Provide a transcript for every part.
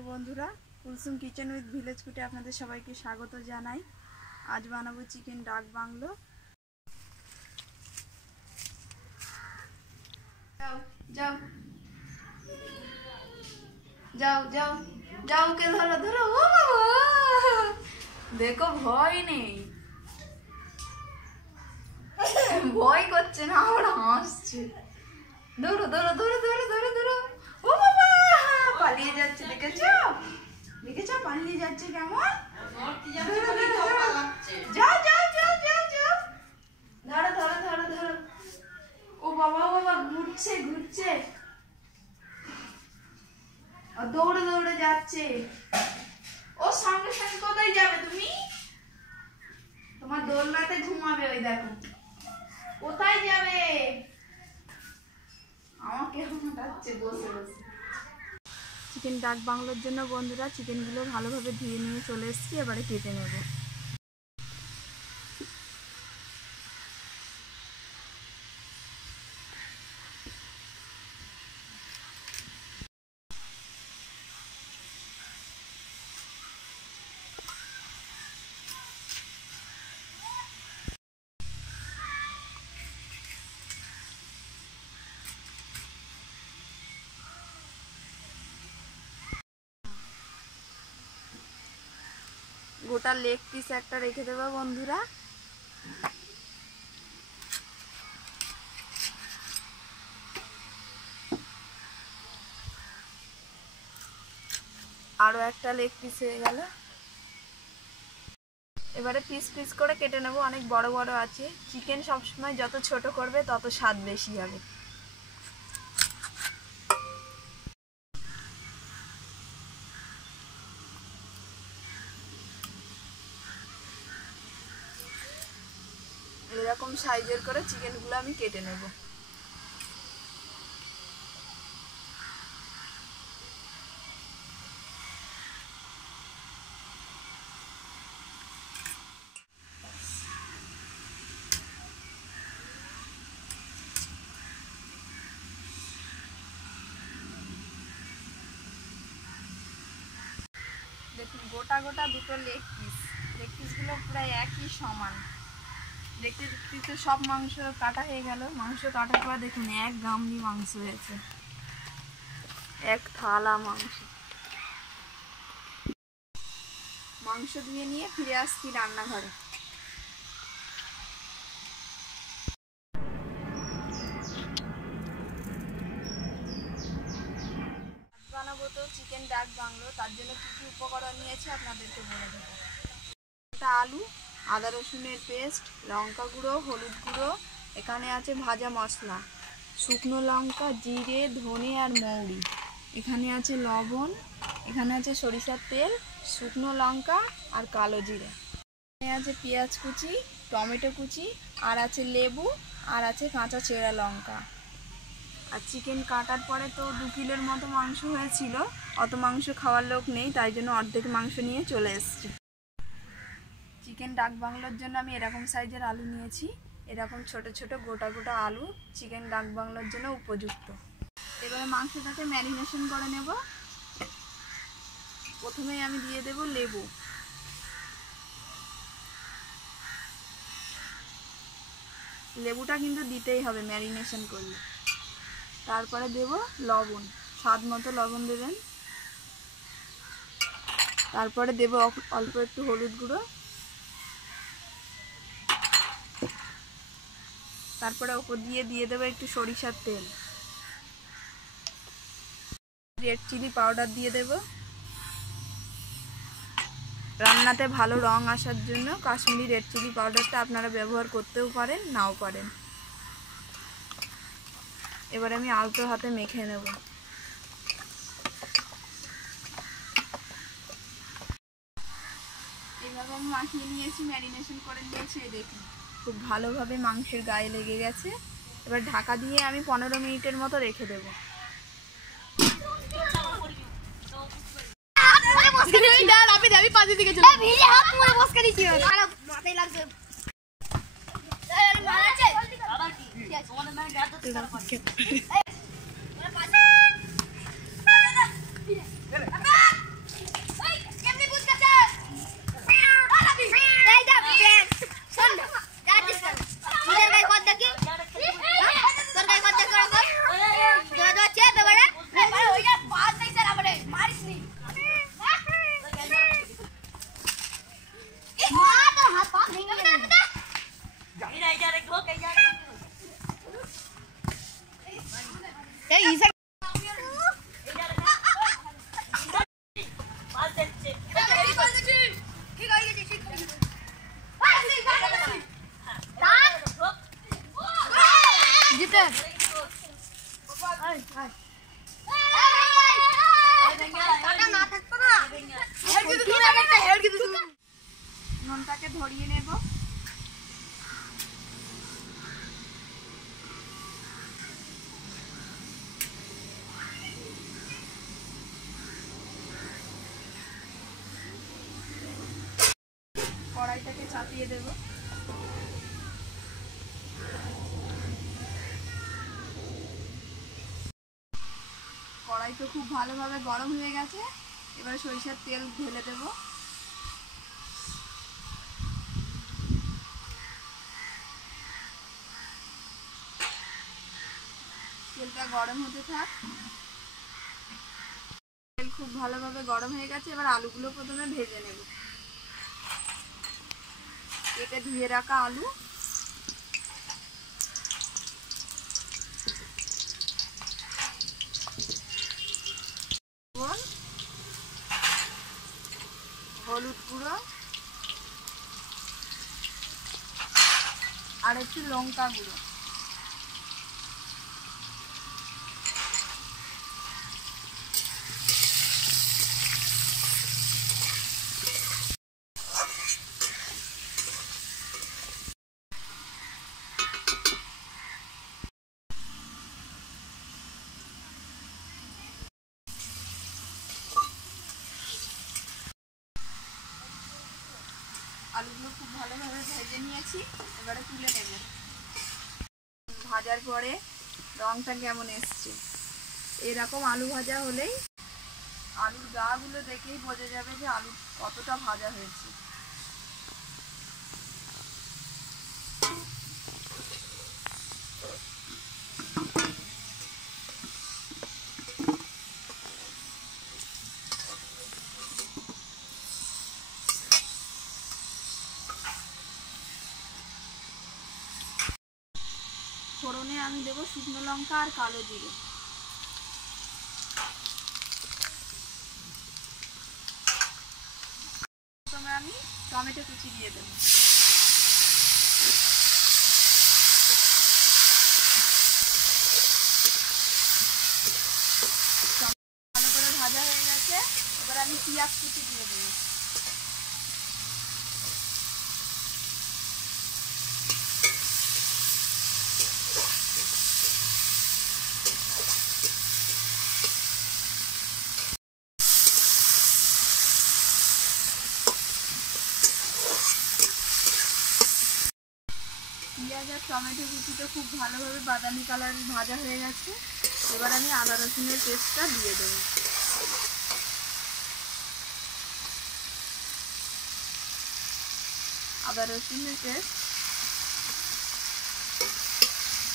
Hello বন্ধুরা, Kulsum kitchen with village কুটে আপনাদের সবাইকে স্বাগত জানাই। আজ বানাবো চিকেন ডাক বাংলো। যাও যাও যাও যাও যাও, কে ধরো ধরো। ও বাবা, দেখো ভয় নেই, ভয় করছে না, আমার হাসছে। ধরো ধরো ধরো ধরো ধরো ধরো। ও বাবা, পালিয়ে যাচ্ছে, দেখেছো দেখেছো পালিয়ে যাচ্ছে কেমন। যাও যাও যাও যাও যাও, ধরো ধরো ধরো ধরো। ও বাবা বাবা, ঘুরছে ঘুরছে, দৌড়ে দৌড়ে যাচ্ছে। ও সঙ্গে সঙ্গে কোথায় যাবে তুমি? তোমার দোলনাতে ঘুমাবে, ওই দেখো কোথায় যাবে। আমাকে হাঁটাচ্ছে বসে বসে। চিকেন ডাক বাংলোর জন্য বন্ধুরা চিকেনগুলো ভালোভাবে ধুয়ে নিয়ে চলে এসেছি, এবারে কেটে নেব। গোটা লেগ পিস একটা রেখে দেবো বন্ধুরা। আরো একটা লেগ পিস হয়ে গেল। এবারে পিস পিস করে কেটে নেব, অনেক বড় বড় আছে। চিকেন সবসময় যত ছোট করবে তত স্বাদ বেশি হবে। এরকম সাইজের করে চিকেনগুলো আমি কেটে নেব। দেখুন গোটা গোটা দুটো লেগ পিসগুলো প্রায় একই সমান। দেখতে দেখতে সব মাংস কাটা হয়ে গেল। মাংস কাটার পর দেখুন এক গামলি মাংস হয়েছে, এক থালা মাংস। মাংস ধুয়ে নিয়ে ফিরে আসছি রান্নাঘরে। বানাবো তো চিকেন ডাক বাংলো, তার জন্য কী কী উপকরণ নিয়েছি আপনাদেরকে বলে দেবো। একটা আলু, আদা রসুনের পেস্ট, লঙ্কা গুঁড়ো, হলুদ গুঁড়ো, এখানে আছে ভাজা মশলা, শুকনো লঙ্কা, জিরে, ধনে আর মৌরি, এখানে আছে লবণ, এখানে আছে সরিষার তেল, শুকনো লঙ্কা আর কালো জিরে, এখানে আছে পেঁয়াজ কুচি, টমেটো কুচি, আর আছে লেবু, আর আছে কাঁচা চেরা লঙ্কা। আর চিকেন কাটার পরে তো 2 কিলোর মতো মাংস হয়েছিল, অত মাংস খাওয়ার লোক নেই, তাই জন্য অর্ধেক মাংস নিয়ে চলে এসেছি। চিকেন ডাক বাংলোর জন্য আমি এরকম সাইজের আলু নিয়েছি। এরকম ছোট ছোট গোটা গোটা আলু চিকেন ডাক বাংলোর জন্য উপযুক্ত। এবারে মাংসটাকে ম্যারিনেশন করে নেব। প্রথমেই আমি দিয়ে দেব লেবু, লেবুটা কিন্তু দিতেই হবে ম্যারিনেশন করলে। তারপরে দেব লবণ, স্বাদ মতো লবণ দেবেন। তারপরে দেব অল্প একটু হলুদ গুঁড়ো। তারপরে ওপর দিয়ে দেবো একটু সরিষার তেল। রেড চিলি পাউডার দিয়ে দেব। রান্নাতে ভালো রং আসার জন্য কাশ্মীরি রেড চিলি পাউডারটা আপনারা ব্যবহার করতেও পারেন, নাও পারেন। এবার আমি আলতো হাতে মেখে নেব। এইভাবে আমি মাখিয়ে নিয়েছি, ম্যারিনেশন করে নিয়েছি। দেখুন খুব ভালোভাবে মাংসের গায়ে লেগে গেছে। এবার ঢাকা দিয়ে আমি 15 মিনিটের মতো রেখে দেব। নুনটাকে ধরিয়ে নেব। কড়াইটাকে চাপিয়ে দেব। কড়াই তো খুব ভালোভাবে গরম হয়ে গেছে, এবার সরিষার তেল ঢেলে দেব। তেলটা গরম হতে থাক। তেল খুব ভালোভাবে গরম হয়ে গেছে, এবার আলুগুলো প্রথমে ভেজে নেব। কেটে ধুয়ে রাখা আলু, হলুদ গুঁড়ো আর একটু লঙ্কা গুঁড়ো, আলুগুলো খুব ভালোভাবে ভেজে নিয়েছি, এবারে তুলে নেব। ভাজার পরে রংটা কেমন এসছে, এরকম আলু ভাজা হলেই আলুর গাগুলো দেখেই বোঝা যাবে যে আলু কতটা ভাজা হয়েছে। ফোড়নে আমি দেবো শুকনো লঙ্কা আর কালো জিরে। প্রথমে আমি টমেটো কুচি দিয়ে দেবো। ভালো করে ভাজা হয়ে গেছে, এবার আমি পেঁয়াজ কুচি দিয়ে দেবো। পেঁয়াজ আর টমেটো কুচিটা খুব ভালোভাবে বাদামি কালার ভাজা হয়ে গেছে, এবার আমি আদা রসুনের পেস্টটা দিয়ে দেবো। আদা রসুনের পেস্ট,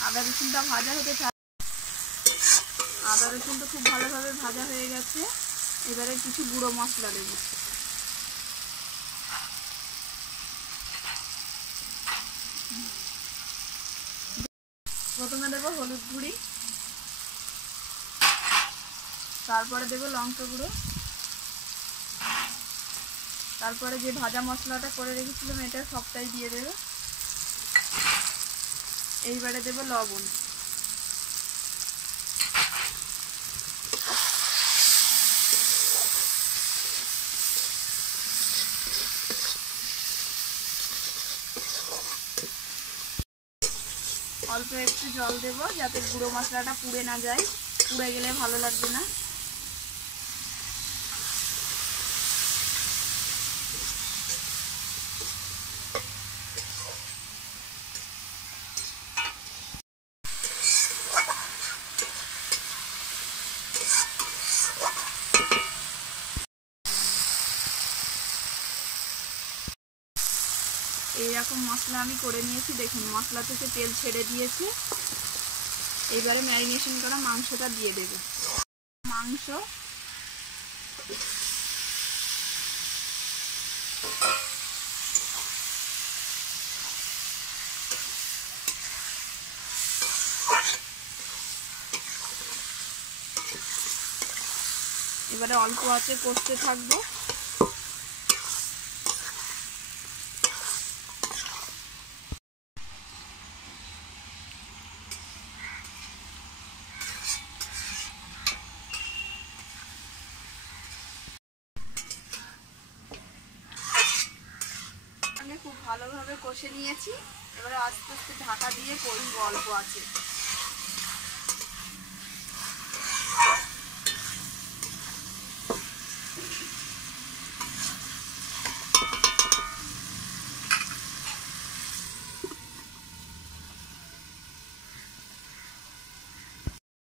আদা রসুনটা ভাজা হতে থাকে। আদা রসুনটা খুব ভালোভাবে ভাজা হয়ে গেছে, এবারে কিছু গুঁড়ো মশলা দেব। প্রথমে দেবো হলুদ গুঁড়ি, তারপরে দেবো লঙ্কা গুঁড়ো, তারপরে যে ভাজা মশলাটা করে রেখেছিলাম এটা সবটাই দিয়ে দেবো। এইবারে দেবো লবণ, অল্প একটু জল দেব যাতে গুঁড়ো মশলাটা পুড়ে না যায়, পুড়ে গেলে ভালো লাগবে না। এইরকম মশলা আমি করে নিয়েছি, দেখুন মশলা থেকে তেল ছেড়ে দিয়েছে। এইবারে ম্যারিনেশন করা মাংসটা দিয়ে দেব। মাংস এবারে অল্প আঁচে কষতে থাকবো। আমি খুব ভালোভাবে কষে নিয়েছি। এবারে আস্তে আস্তে ঢাকা দিয়ে করবো অল্প আছে।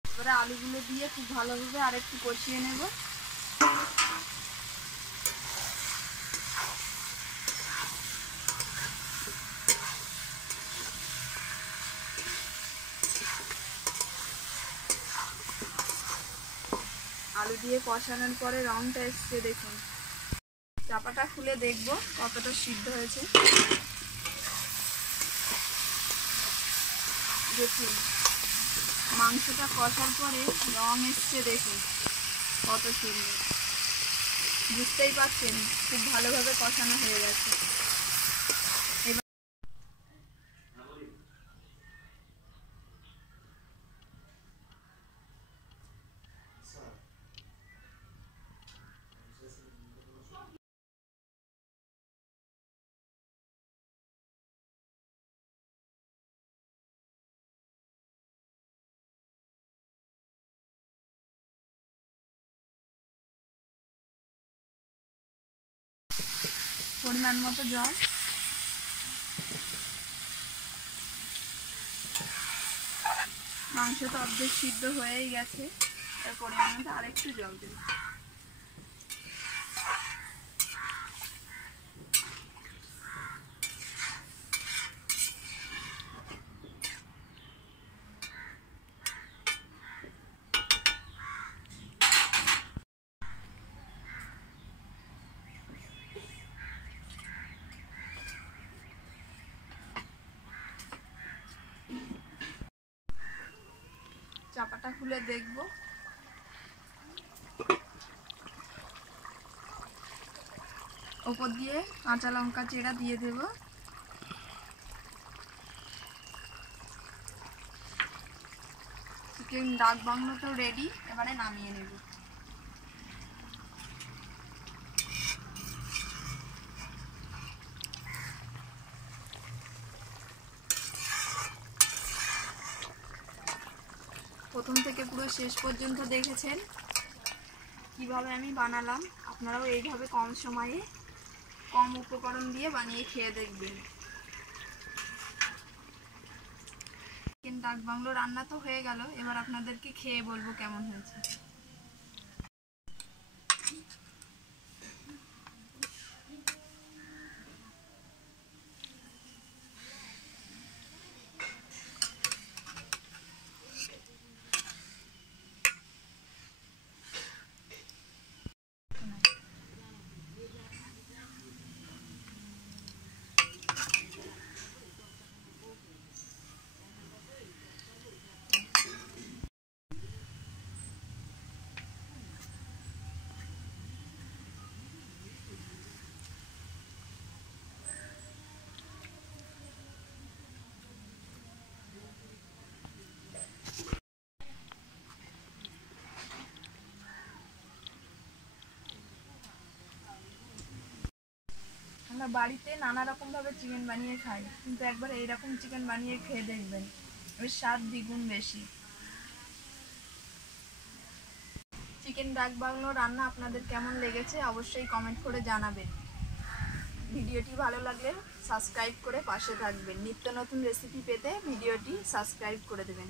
এবারে আলুগুলো দিয়ে খুব ভালোভাবে আরেকটু কষিয়ে নেব। আলু দিয়ে কষানোর পরে রংটা এসছে দেখুন। চাপাটা খুলে দেখব কতটা সিদ্ধ হয়েছে। দেখুন মাংসটা কষার পরে রং এসছে দেখুন কত সুন্দর। বুঝতেই পারছেন খুব ভালোভাবে কষানো হয়ে গেছে। পরিমাণ মতো জল। মাংস তো অর্ধেক সিদ্ধ হয়েই গেছে, এর পরিমাণ মতো আরেকটু জল দেব। চাপাটা খুলে দেখব। উপর দিয়ে কাঁচা লঙ্কা চেরা দিয়ে দেব। চিকেন ডাক বাংলো তো রেডি, এবারে নামিয়ে নেব। প্রথম থেকে পুরো শেষ পর্যন্ত দেখেছেন কিভাবে আমি বানালাম। আপনারাও এইভাবে কম সময়ে কম উপকরণ দিয়ে বানিয়ে খেয়ে দেখবেন। চিকেন ডাক বাংলো রান্না তো হয়ে গেল, এবার আপনাদেরকে খেয়ে বলবো কেমন হয়েছে। আমরা বাড়িতে নানা রকমভাবে চিকেন বানিয়ে খাই, কিন্তু একবার এইরকম চিকেন বানিয়ে খেয়ে দেখবেন, এর স্বাদ দ্বিগুণ বেশি। চিকেন ডাক বাংলো রান্না আপনাদের কেমন লেগেছে অবশ্যই কমেন্ট করে জানাবেন। ভিডিওটি ভালো লাগলে সাবস্ক্রাইব করে পাশে থাকবেন। নিত্য নতুন রেসিপি পেতে ভিডিওটি সাবস্ক্রাইব করে দেবেন।